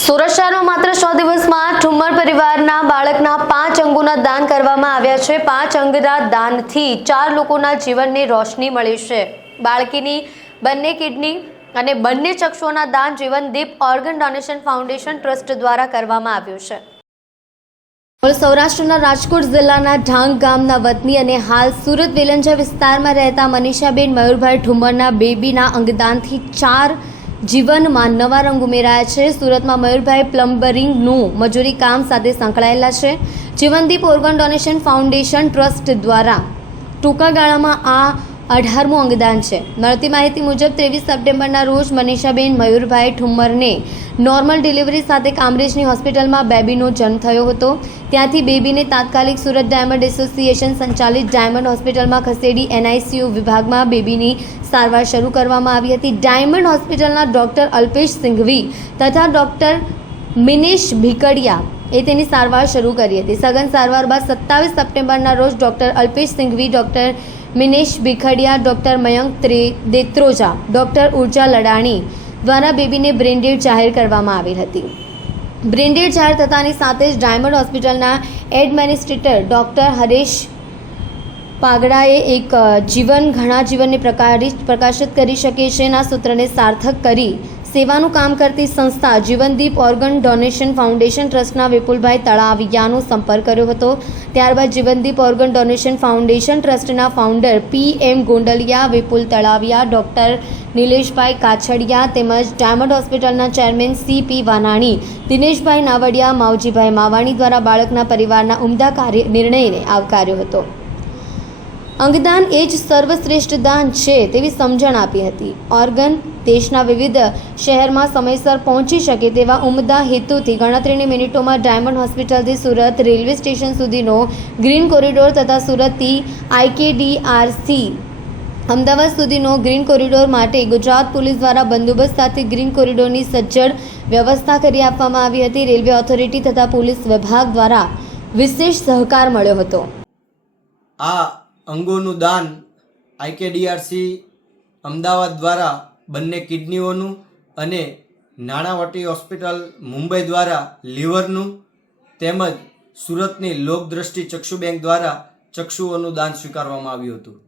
સુરત શહેરમાં માત્ર 100 દિવસમાં ઠુમ્મર પરિવારના બાળકના 5 અંગોના દાન કરવામાં આવ્યા છે। 5 અંગના દાનથી 4 લોકોના જીવનને રોશની મળી છે। બાળકીની બંને કિડની અને બંને ચક્ષુઓના દાન જીવનદીપ ઓર્ગન ડોનેશન ફાઉન્ડેશન ટ્રસ્ટ દ્વારા કરવામાં આવ્યું છે। સૌરાષ્ટ્રના રાજકોટ જિલ્લાના ઢાંગ ગામના વતની અને હાલ સુરત વેલંજા વિસ્તારમાં રહેતા મનીષાબેન મયુરભાઈ ઠુમ્મરના બેબીના અંગદાનથી 4 જીવનમાં નવા રંગ ઉમેરાયા છે। સુરતમાં મયુરભાઈ પ્લમ્બરિંગનું મજૂરી કામ સાથે સંકળાયેલા છે। જીવનદીપ ઓર્ગન ડોનેશન ફાઉન્ડેશન ટ્રસ્ટ દ્વારા ટૂંકા ગાળામાં આ 18મું અંગદાન છે। મળતી માહિતી મુજબ 23 સપ્ટેમ્બરના રોજ મનીષાબેન મયુરભાઈ ઠુમ્મરને નોર્મલ ડિલિવરી સાથે કામરેજની હોસ્પિટલમાં બેબીનો જન્મ થયો હતો। ત્યાંથી બેબીને તાત્કાલિક સુરત ડાયમંડ એસોસિએશન સંચાલિત ડાયમંડ હોસ્પિટલમાં ખસેડી એનઆઈસીયુ વિભાગમાં બેબીની સારવાર શરૂ કરવામાં આવી હતી। ડાયમંડ હોસ્પિટલના ડોક્ટર અલ્પેશ સિંઘવી તથા ડોક્ટર મિનેશ ભીકડિયા એ તેની સારવાર શરૂ કરી હતી। સઘન સારવાર બાદ 27 સપ્ટેમ્બરના રોજ doctor Alpesh Singhvi, doctor Minesh Bhikhadiya, doctor Mayank Detroja, doctor Urja Ladani દ્વારા બેબીને બ્રેનડેડ જાહેર કરવામાં આવેલ હતી। બ્રેનડેડ જાહેર થતાની સાથે જ ડાયમંડ હોસ્પિટલના એડમિનિસ્ટ્રેટર ડોક્ટર હરેશ પાગડાએ એક જીવન ઘણા જીવનને પ્રકાશિત કરી શકે છે ના સૂત્રને સાર્થક કરી સેવાનું કામ કરતી સંસ્થા જીવનદીપ ઓર્ગન ડોનેશન ફાઉન્ડેશન ટ્રસ્ટના વિપુલભાઈ તળાવિયાનો સંપર્ક કર્યો હતો। ત્યારબાદ જીવનદીપ ઓર્ગન ડોનેશન ફાઉન્ડેશન ટ્રસ્ટના ફાઉન્ડર PM ગોંડલિયા, વિપુલ તળાવિયા, ડોક્ટર નિલેશભાઈ કાછડિયા તેમજ ડાયમંડ હોસ્પિટલના ચેરમેન CP વાનાણી, દિનેશભાઈ નાવડિયા, માવજીભાઈ માવાણી દ્વારા બાળકના પરિવારના ઉમદા નિર્ણયને આવકાર્યો હતો। અંગદાન એ જ સર્વશ્રેષ્ઠ દાન છે તેવી સમજણ આપી હતી। ઓર્ગન દેશના વિવિધ શહેરમાં સમયસર પહોંચી શકે તેવા ઉમદા હેતુથી ગણતરીની મિનિટોમાં ડાયમંડ હોસ્પિટલથી સુરત રેલવે સ્ટેશન સુધીનો ગ્રીન કોરિડોર તથા સુરતથી IKDRC અમદાવાદ સુધીનો ગ્રીન કોરિડોર માટે ગુજરાત પોલીસ દ્વારા બંદોબસ્ત સાથે ગ્રીન કોરિડોરની સજ્જડ વ્યવસ્થા કરી આપવામાં આવી હતી। રેલવે ઓથોરિટી તથા પોલીસ વિભાગ દ્વારા વિશેષ સહકાર મળ્યો હતો। આ અંગોનું દાન IKDRC અમદાવાદ દ્વારા બંને કિડનીઓનું અને નાણાવટી હોસ્પિટલ મુંબઈ દ્વારા લીવરનું તેમજ સુરતની લોકદ્રષ્ટિ ચક્ષુ બેંક દ્વારા ચક્ષુઓનું દાન સ્વીકારવામાં આવ્યું હતું।